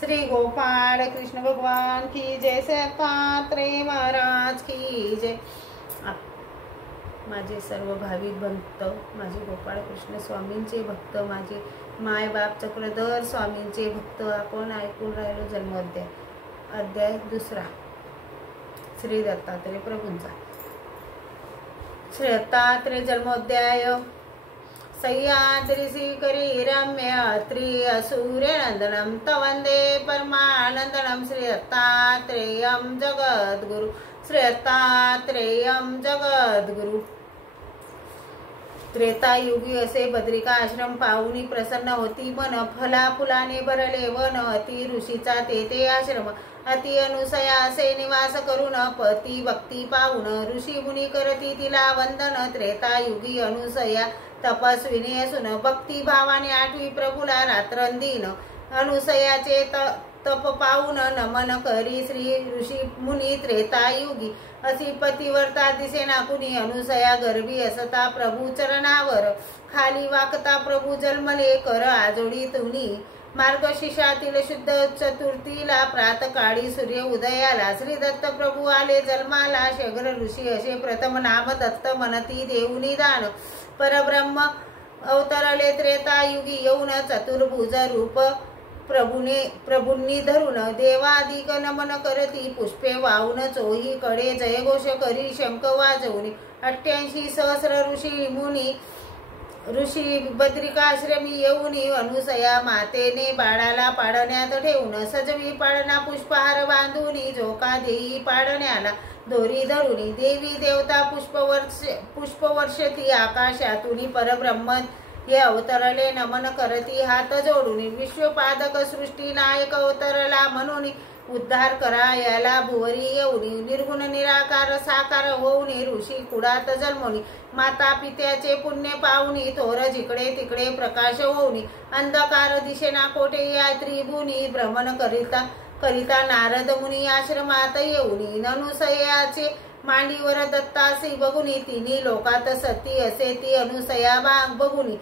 श्री गोपाळ कृष्ण भगवान की जय, दत्तात्रेय महाराज की जय। माझे सर्व भाविक भक्त, माझे गोपाळ कृष्ण स्वामींचे भक्त, माझे माय बाप चक्रधर स्वामींचे भक्त, आपण ऐकून राहिलो जन्मोध्याय अध्याय 2 श्री दत्तात्रेय प्रभूंचा। श्री दत्तात्रेय जन्मोध्याय। सह्याद्री श्रीकरी रम्य त्रिसूर्यनंदनम तवंदे परमानंदनम श्री दत्तात्रेयं जगद्गुरु, श्री दत्तात्रेयं जगद्गुरु। त्रेतायुगी असे बद्रिका आश्रम पाहुनी प्रसन्न होती मन, फला फुलाने भरले वन, अति ऋषीचा तेथे आश्रम, अति अनुसया असे निवास करून, पती भक्ती पाहून ऋषी मुनी करती तिला वंदन। त्रेतायुगी अनुसया तपस्विनी असून भक्ती भावाने आठवी प्रभूला रात्रंदिन, अनुसयाचे तप पाहून नमन करी श्री ऋषी मुनी। त्रेतायुगी अशी पतिव्रता दिसेना कुणी, अनुसया गर्भी असता प्रभू चरणावर, खाली वाकता प्रभू जन्मले कर आजोडी तुनी। मार्गशीर्षातील शुद्ध चतुर्थीला प्रातकाळी सूर्य उदयाला, श्री दत्त प्रभू आले जन्माला। शग्र ऋषी असे प्रथम नाम दत्त म्हणती देऊनी दान, परब्रह्म अवतरले त्रेतायुगी येऊन, चतुर्भुज रूप प्रभूंनी धरून, देवाधिक नमन करती पुष्पे वाहून चोही कडे, जयघोष करी शंख वाजवून, 88 सहस्र ऋषी बद्रिकाश्रमी येऊनी, अनुसया मातेने बाळाला पाडण्यात ठेवून, सजवी पाळणा पुष्पहार बांधूनी, झोका देई पाडण्याला दोरी धरुनी, देवी देवता पुष्पवर्षती आकाशातूनी, परब्रह्म हे अवतरले नमन करती हात जोडून, विश्वपादक सृष्टी नायक अवतरला म्हणून, उद्धार करा याला भुवरी येऊनी, निर्गुण निराकार साकार होऊनी, ऋषी कुडात जन्मोनी, माता पित्याचे पुण्य पाहुनी, थोर जिकडे तिकडे प्रकाश होऊनी, अंधकार दिशेना कोठे या त्रिभुनी, भ्रमण करिता नारद मुनी आश्रमात येऊनी, अनुसयाचे मांडीवर दत्तासी बघुनी, तिन्ही लोकात सती असे ती अनुसया बघुनी,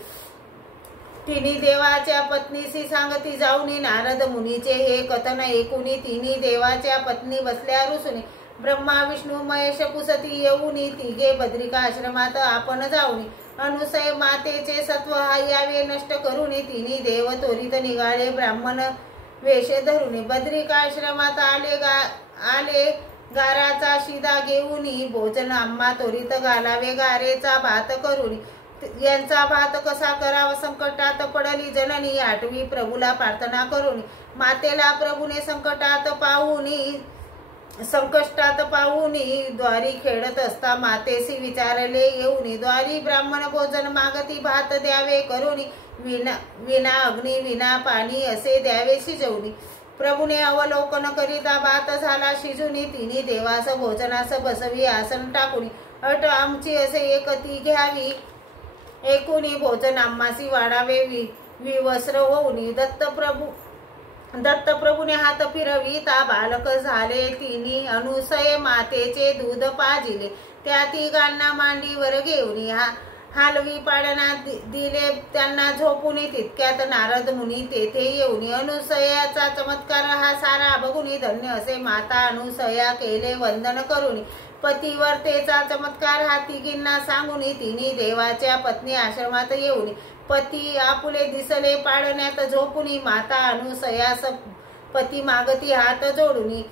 तिन्ही देवाच्या पत्नीशी सांगती जाऊनी, नारद मुनीचे हे कथन ऐकुनी, तिन्ही देवाच्या पत्नी बसल्या रुसुनी, ब्रह्मा विष्णू महेश पुसती येऊनी, तिघे बद्रिका आश्रमात आपण जाऊनी, अनुसय मातेचे सत्व यावे नष्ट करूनी, तिन्ही देव त्वरित निघाले ब्राह्मण वेश धरुनी, बद्रिका आश्रमात आले गाराचा शिदा घेऊनी, भोजन आम्हा त्वरित घालावे गारेचा भात करूनी, यांचा भात कसा करावा संकटात पडली जननी, आठवी प्रभूला प्रार्थना करूनी, मातेला प्रभूने संकटात पाहूनी, द्वारी खेळत असता मातेसी विचारले येऊनी, द्वारी ब्राह्मण भोजन मागती भात द्यावे करूनी, विना अग्नी विना पाणी असे द्यावे शिजवणी, प्रभूने अवलोकन करिता भात झाला शिजूनी, तिन्ही देवास भोजनास बसवी आसन टाकुनी, अट आमची असे एकती घ्यावी ऐकुनी, भोजन आम्हासी वाढावे विवस्त्र होऊनी, दत्त प्रभूने हात फिरविता बालक झाले तिन्ही, अनुसय मातेचे दूध पाजिले त्या तिघांना मांडीवर घेऊनी, हालवी पाडणा दिले त्यांना झोपुनी, तितक्यात नारद मुनी तेथे येऊनी, अनुसयाचा चमत्कार हा सारा बघुनी, धन्य असे माता अनुसया केले वंदन करूनी, पतिव्रतेचा चमत्कार हा तिघींना सांगुनी, तिन्ही देवाच्या पत्नी आश्रमात येऊनी, पती आपुले दिसले पाडण्यात झोपुनी, माता अनुसयास पती मागती हात जोडुनी,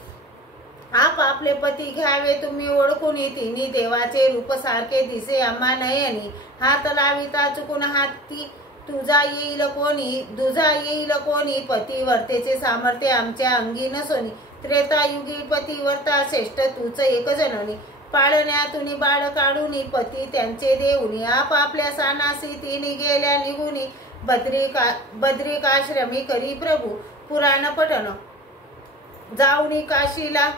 आप आपले पती घ्यावे तुम्ही ओळखुनी, तिन्ही देवाचे रूप सारखे दिसे आम्हा नयनी, हात लाविता चुकून हाती तुझा येईल कोणी, पतिव्रतेचे सामर्थ्य आमच्या अंगी नसोनी, त्रेतायुगी पतिव्रता श्रेष्ठ तूच एक जननी, पाळण्यातून बाळ काढूनी, पती त्यांचे देऊनी, आप आपल्या सानासी तिन्ही गेल्या निघुनी, बद्रिकाश्रमी करी प्रभू पुराण पठण, जाऊनी काशीला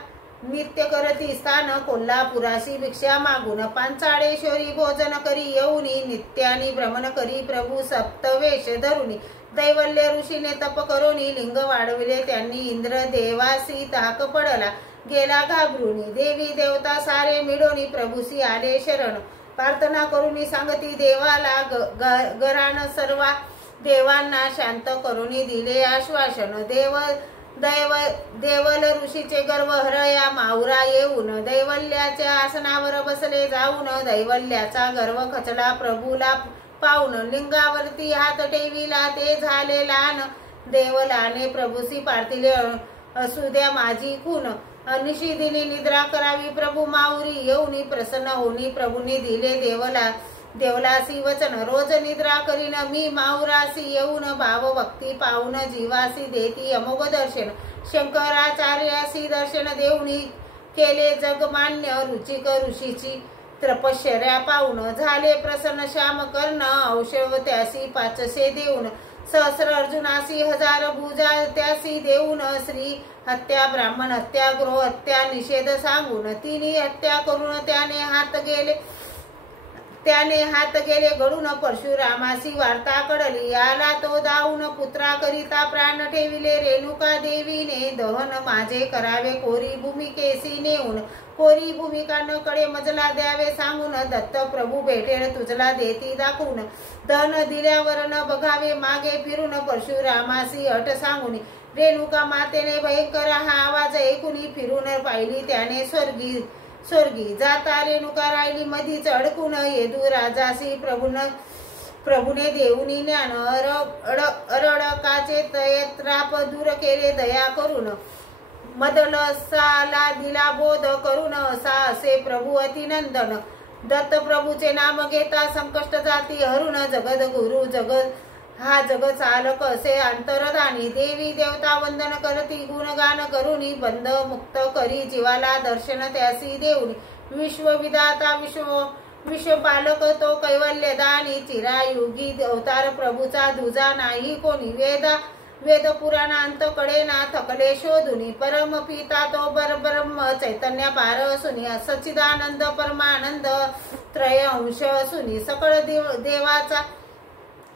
नित्य करती स्थान, कोल्हापुराशी भिक्षा मागून, पांचाळेश्वरी भोजन करी येऊनी, नित्यानी भ्रमण करी प्रभू सप्तवेश धरुनी, दैवल्य ऋषीने तप करोनी, लिंग वाढविले त्यांनी इंद्र देवासी ताक पडला गेला घाबरुनी, देवी देवता सारे मिळोनी प्रभूसी आले शरण, प्रार्थना करूनी सांगती देवाला गरान सर्वा देवांना शांत करूनी दिले आश्वासन, देवल ऋषीचे गर्व हरया माहुरा येऊन दैवल्याच्या आसनावर बसले जाऊन दैवल्याचा गर्व खचला प्रभूला पाहून लिंगावरती हात ठेविला ते झाले लहान देवलाने प्रभूसी पार्थिले असू द्या माझी खून निशिदिनी निद्रा करावी प्रभू माऊरी येऊनी प्रसन्न होनी प्रभूने दिले देवलासी वचन रोज निद्रा करीन मी माऊरासी येऊन भाव भक्ती पाहून जीवासी देती अमोघ दर्शन शंकराचार्यासी दर्शन देऊनी केले जगमान्य रुचिक ऋषीची तपश्चर्या पाहून झाले प्रसन्न श्याम कर्ण औषव त्यासी 500 देऊन सहस्र अर्जुनासी 1000 भुजा त्यासी देऊन श्री हत्या ब्राह्मण हत्या गृह हत्या निषेध सांगून तिन्ही हत्या करून त्याने हात गेले घडून परशुरामासी वार्ता कळली आला तो धावून पुत्रा करिता प्राण ठेविले रेणुका देवीने दहन माझे करावे कोरी भूमिकेसी नेऊन कोरी भूमिका न कडे मजला द्यावे सांगून दत्त प्रभू भेटेल तुझला देती दाखवून धन दिल्यावर न बघावे मागे फिरून परशुरामासी अट सांगून रेणुका मातेने भयंकर हा आवाज ऐकून फिरून पाहिली त्याने स्वर्गी जाता रेणुका राहिली मधीच अडकून येदू राजासी प्रभूने देऊनी ज्ञान अरडकाचे तयत्राप दूर केले दया करून मदलसाला दिला बोध करून असा असे प्रभू अतिनंदन दत्त प्रभूचे नाम घेता संकष्ट जाती हरुण जगद गुरु हा जग चालक असे अंतरदानी देवी देवता वंदन करती गुणगान करुनी बंद मुक्त करी जीवाला दर्शन त्यासी देऊनी विश्वविधाता विश्वपालक तो कैवल्यदानी चिरायुगी अवतार प्रभूचा दुजा नाही कोणी वेद पुराणांत कडे ना थकले शोधुनी परम पिता तो ब्रह्म चैतन्य पार असूनी सच्चिदानंद परमानंद त्रय अंश असूनी सकळ देवाचा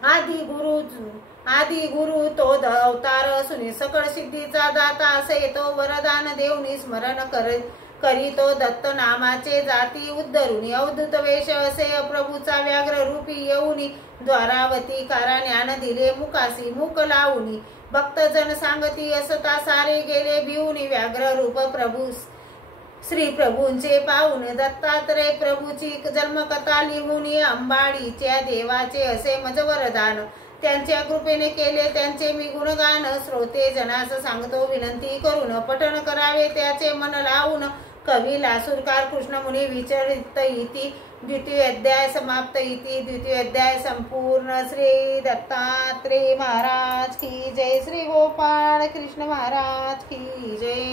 आदि गुरु तो अवतार असून सकळ सिद्धीचा दाता असे तो वरदान देऊनी स्मरण करी तो दत्त नामाचे जाती उद्धरुनी अवधूत वेश असे प्रभूचा व्याघ्र रूपी येऊनी द्वारावती कारा ज्ञान दिले मुकासी मुक लावूनी भक्तजन सांगती असता सारे गेले भिवूनी व्याघ्र रूप प्रभू श्री प्रभूंचे पाहून दत्तात्रय प्रभूची जन्मकथा लिहून अंबाडीच्या देवाचे असे मज वरदान त्यांच्या कृपेने केले त्यांचे मी गुणगान श्रोते जनास सांगतो विनंती करून पठण करावे त्याचे मन लावून कवी लासूरकार कृष्णमुनी विचरित इति द्वितीय अध्याय समाप्त इति द्वितीय अध्याय संपूर्ण श्री दत्तात्रेय महाराज की जय श्री गोपाळ कृष्ण महाराज की जय।